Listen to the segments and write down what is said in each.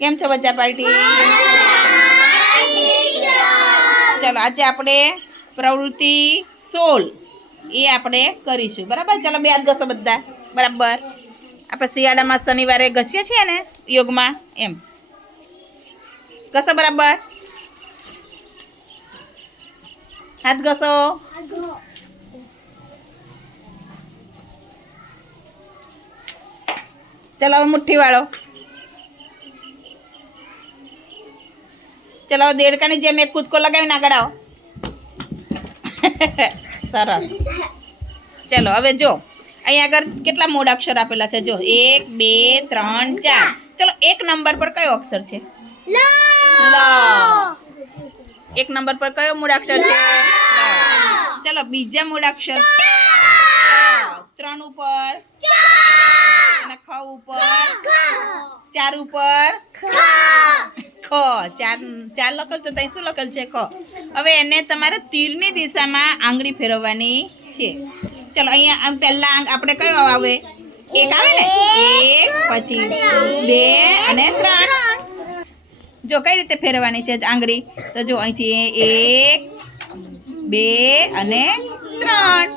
કેમ છો બચ્ચા પાર્ટી? ચલો આજે આપણે પ્રવૃત્તિ 16 એ આપણે કરીશું, બરાબર? ચલો બે હાથ ઘસો બધા, બરાબર? આપણે શિયાળામાં શનિવારે ઘસીએ છીએ ને યોગમાં, એમ ઘસો બરાબર. હાથ ઘસો. ચલો હવે મુઠ્ઠી વાળો. ચલો દેડકાની જેમ એક કૂદકો લગાવીને આગળ આવો. સરસ. ચલો હવે જો અહીં આગળ કેટલા મૂળાક્ષર આપેલા છે? જો 1 2 3 4. ચલો એક નંબર પર કયો અક્ષર છે? લ. એક નંબર પર કયો મૂળાક્ષર છે? ચલો બીજા મૂળાક્ષર 3 ઉપર, અને ખ ઉપર, 4 ઉપર, ખ. ચાર લખેલ તો ત્યાં શું લખેલ છે? ખ. હવે એને તમારે તીરની દિશામાં આંગળી ફેરવવાની છે. ચલો અહીંયા આમ પહેલાં આપણે કયો આવે? એક આવે ને, એક, પછી 2 અને 3. જો કઈ રીતે ફેરવવાની છે આંગળી? તો જો અહીંથી 1 2 અને 3.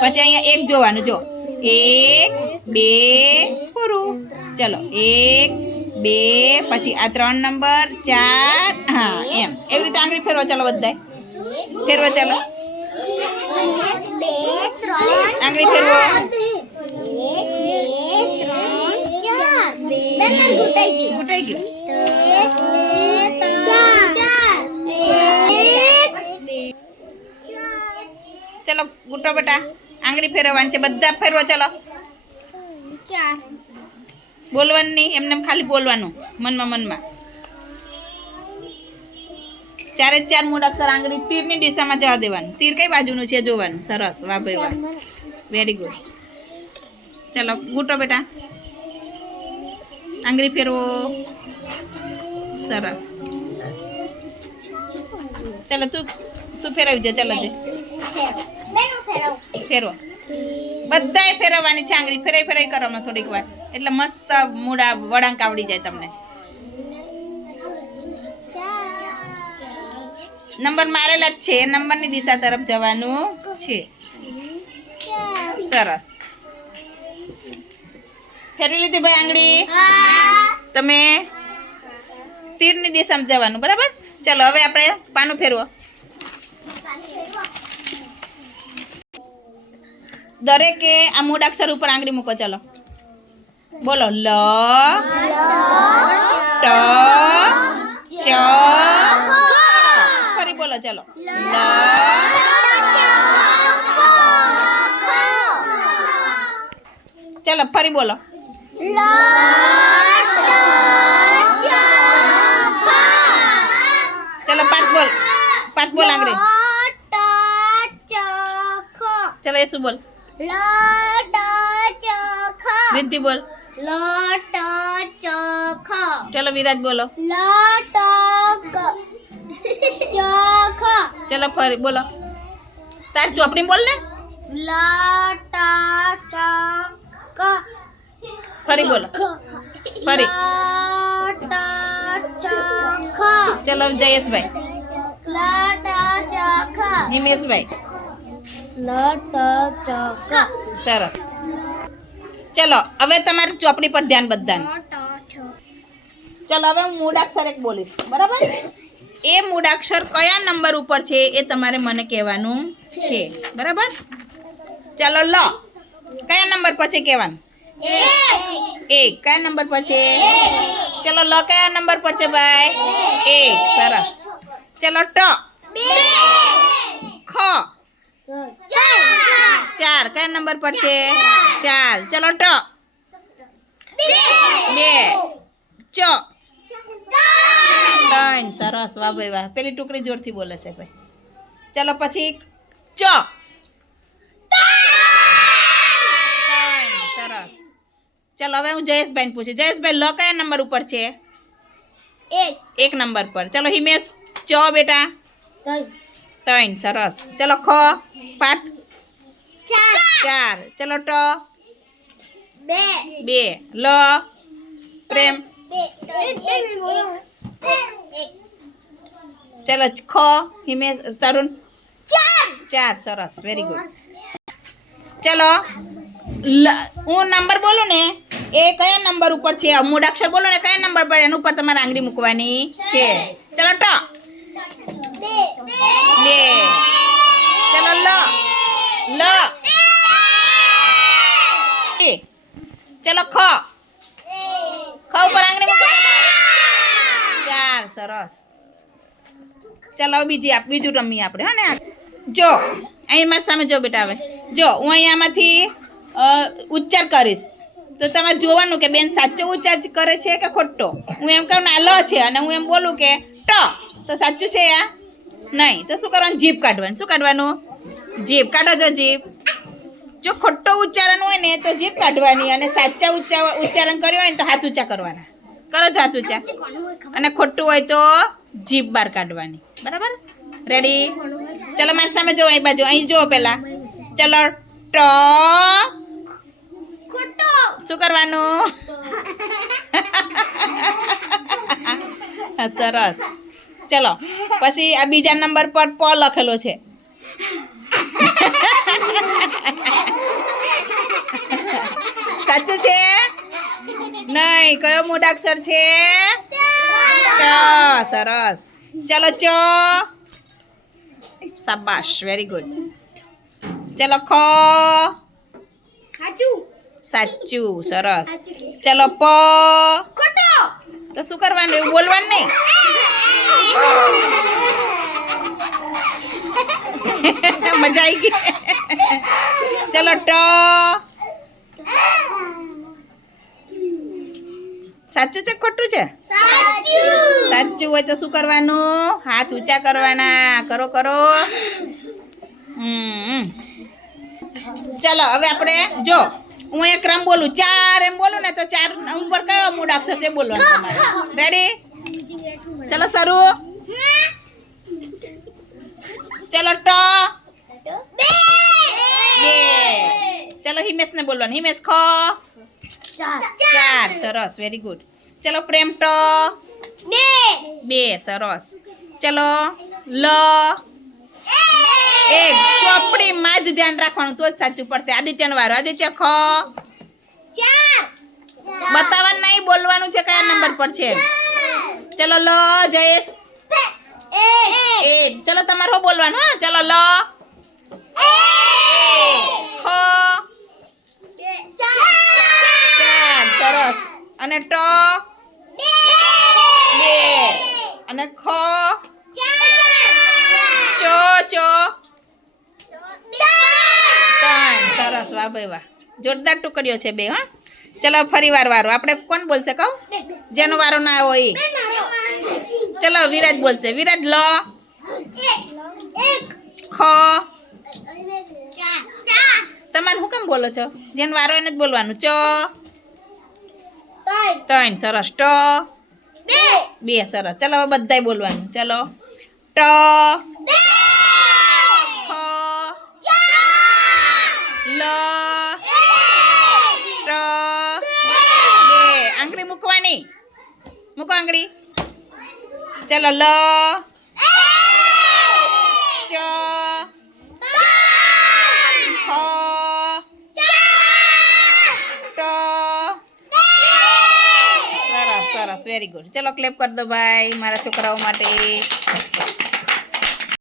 પછી અહીંયા એક જોવાનું. જો 1 2 પૂરું. ચલો 1 2, પછી આ 3 નંબર 4. હા એમ એવી રીતે આંગળી ફેરવો. ચાલો બધાય ફેરવો. ચાલો આંગળી ફેરવો. ઘૂંટાઈ ગયું. ચલો ઘૂંટો બેટા, આંગળી ફેરવવાની છે. બધા ફેરવો. ચલો બોલવાનું નહીં, એમને ખાલી બોલવાનું મનમાં. 4 જ 4 મૂળાક્ષર આંગળી તીરની દિશામાં જવા દેવાનું. તીર કઈ બાજુનું છે જોવાનું. સરસ, વાહ ભાઈ વાહ, વેરી ગુડ. ચલો ઘૂંટો બેટા, આંગળી ફેરવો. સરસ. ચલો તું ફેરવી જા. ચલો જે ફેરવો. બધાએ ફેરવવાની છે આંગળી. ફેરાઈ કરવામાં થોડીક વાર, એટલે મસ્ત મૂળા વળાંક આવડી જાય તમને. નંબર મારેલા જ છે, નંબરની દિશા તરફ જવાનું છે. સરસ. ફેરવી લીધી ભાઈ આંગળી? તમે તીરની દિશામાં જવાનું, બરાબર? ચલો હવે આપણે પાનું ફેરવો. દરેકે આ મૂળાક્ષર ઉપર આંગળી મૂકો. ચલો બોલો. લ, ટ, ચ, ફરી બોલો. ચલો લ, ચલો ફરી બોલો. ચલો પાઠ બોલ આંગળી. ચલો એ શું બોલ? રિદ્ધિ બોલ. ચલો વિરાજ બોલો. ચલો ફરી બોલો. તાર ચોપડી બોલ ને. ફરી બોલો. ફરી. ચલો જયેશભાઈ, હિમેશભાઈ. સરસ. ચલો હવે તમારી ચોપડી પર ધ્યાન બધાને. ચલો હવે હું મૂળાક્ષર એક બોલીશ, બરાબર? એ મૂળાક્ષર કયા નંબર ઉપર છે એ તમારે મને કહેવાનું છે, બરાબર? ચાલો લ કયા નંબર પર છે કહેવાનું? 1. કયા નંબર પર છે? ચલો લ કયા નંબર પર છે ભાઈ? 1. સરસ. ચલો ટ 2. ખ 4. કયા નંબર પર છે? 4. ચલો ટ 2. ચ 3. સરસ, વાહ ભાઈ વાહ. પેલી ટુકડી જોરથી બોલે છે ભાઈ. ચલો પછી ચ 3. સરસ. ચલો હવે હું જયેશભાઈને પૂછી. જયેશભાઈ લ કયા નંબર ઉપર છે? 1 નંબર પર. ચલો હિમેશ ચ બેટા 3. સરસ. ચલો ખ પાર્થ 4. ચલો ટ 2. લ પ્રેમ ચલો ખ હિમેશ તરુણ 4 સરસ વેરી ગુડ. ચલો હું નંબર બોલું ને એ કયા નંબર ઉપર છે મૂળાક્ષર બોલો ને કયા નંબર પર એના ઉપર તમારે આંગળી મૂકવાની છે. ચલો ટ 2. ચલો લ ચલો ખ ઉપર આંગળી મૂકવાની 4 સરસ. ચલો બીજું રમીએ આપણે હા ને. જો અહીં મારી સામે જો બેટા આવે જો હું અહીંયામાંથી ઉચ્ચાર કરીશ તો તમારે જોવાનું કે બેન સાચો ઉચ્ચાર કરે છે કે ખોટો. હું એમ કહું ને આ લ છે અને હું એમ બોલું કે ટ તો સાચું છે આ નહીં તો શું કરવાનું જીભ કાઢવાનું. શું કાઢવાનું જીભ કાઢો. જો જીભ જો ખોટો ઉચ્ચારણ હોય ને તો જીભ કાઢવાની અને સાચા ઉચ્ચારણ કર્યું હોય ને તો હાથ ઊંચા કરવાના. કરો છો હાથ ઊંચા અને ખોટું હોય તો જીભ બહાર કાઢવાની. બરાબર રેડી. ચલો મારી સામે જો અહીં બાજુ અહીં જુઓ પહેલાં. ચલો ટ શું કરવાનું સરસ. ચલો પછી આ બીજા નંબર પર પ લખેલો છે. સાચું છે નહીં કયો મૂળાક્ષર છે સરસ. ચલો ચ શાબાશ વેરી ગુડ. ચલો ખ સાચું સરસ. ચલો પ તો શું કરવાનું એવું બોલવાનું નહીં. મજા આવી ગઈ. ચલો ટ સાચું છે ખોટું છે સાચું હોય તો શું કરવાનું હાથ ઊંચા કરવાના. કરો ચલો હવે આપણે જો હું એક ક્રમ બોલું 4 એમ બોલું ને તો 4 ઉપર કયો મૂળાક્ષર છે બોલવાનું તમારે. રેડી ચલો શરૂ. ચલો ટ 2. ચલો હિમેશને બોલવાનું. હિમેશ ખ 4 સરસ વેરી ગુડ. ચલો પ્રેમ ટ 2 સરસ. ચલો લ 1 ચોપડીમાં જ ધ્યાન રાખવાનું તો જ સાચું પડશે. આદિત્યનો વારો. આદિત્ય ખ 4 બતાવવાનું નહીં બોલવાનું છે કયા નંબર પર છે. ચલો લ જયેશ 1. ચલો તમારે હો બોલવાનું હા. ચલો લ ખ 4 સરસ અને ટ 2 અને ખ ચો 3 સરસ. વાહ ભાઈ વાહ જોરદાર ટુકડીઓ છે બે. હા ચલો ફરી વાર વારો આપણે કોણ બોલશે કહું જેનો વારો ના હોય. ચલો વિરાજ બોલશે. વિરાજ લ ખ તમારે શું કેમ બોલો છો જેનો વારો એને જ બોલવાનું. ચ 3 સરસ. ટ 2 સરસ. ચલો હવે બધાય બોલવાનું. ચલો ટ લ ટ 2 આંગળી મૂકવાની. મૂકો આંગળી. ચલો લ ચ ખ ટ સરસ સરસ વેરી ગુડ. ચલો ક્લેપ કરી દો ભાઈ મારા છોકરાઓ માટે.